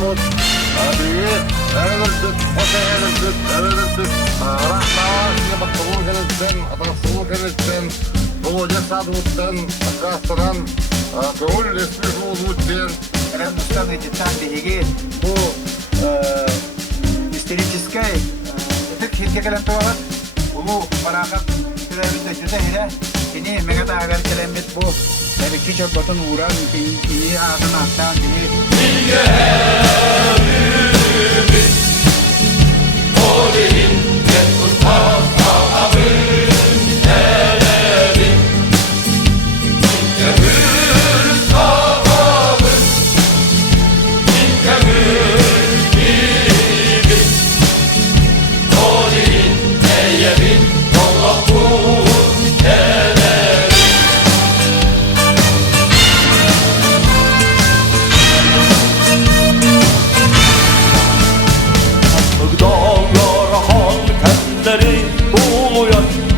mut. Abi, öldürdük, öldürdük. Rahman, yine baktığım kenetsen, atasını kenetsen, Doğuca Sadvut'tan, Akastanan, Doğul resmi Doğulut'tan. Рамустан эти тандиги, bu исторической, это хиткелен туалат, ulu parakat türevinde cüzehire, ini megata agar kelemit bu, tabi küçük batın uğran, ini ağzına attan gibi.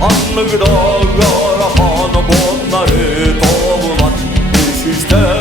Anlık dağlar han bonları tobulan bir şişte